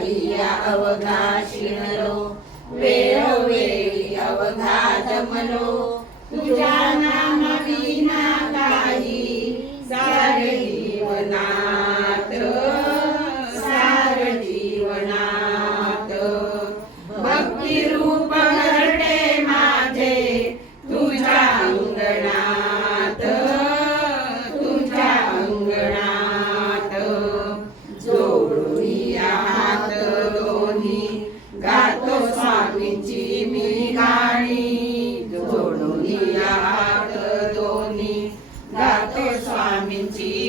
शिरलो संसारी अवघा शिरलो वेळोवेळी अवघा जमलो तुझ्या Jesus.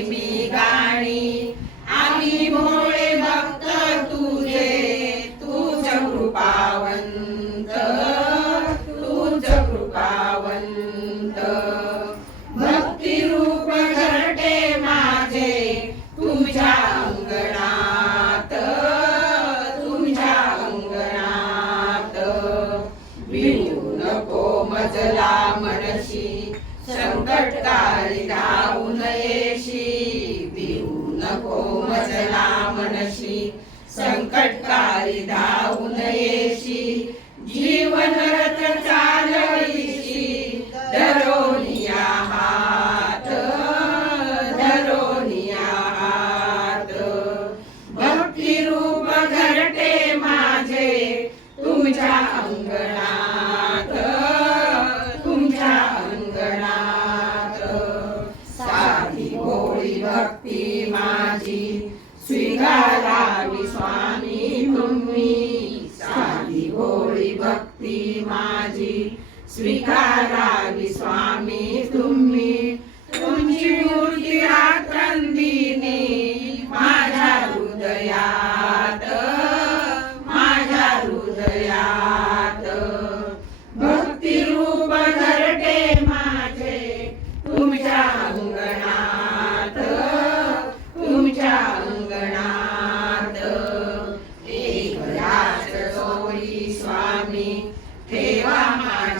संकट संकटकाली धावून येशी भिवू नको मजला मनशी संकट संकटकाली धावून येशी जीवन रथ चालविशी धरोनिया हात. धरोनिया हात. भक्ती रूप घरटे माझे तुमच्या अंगणा होई भक्ती माझी स्वीकारावी स्वामी तुम्ही เทวามหา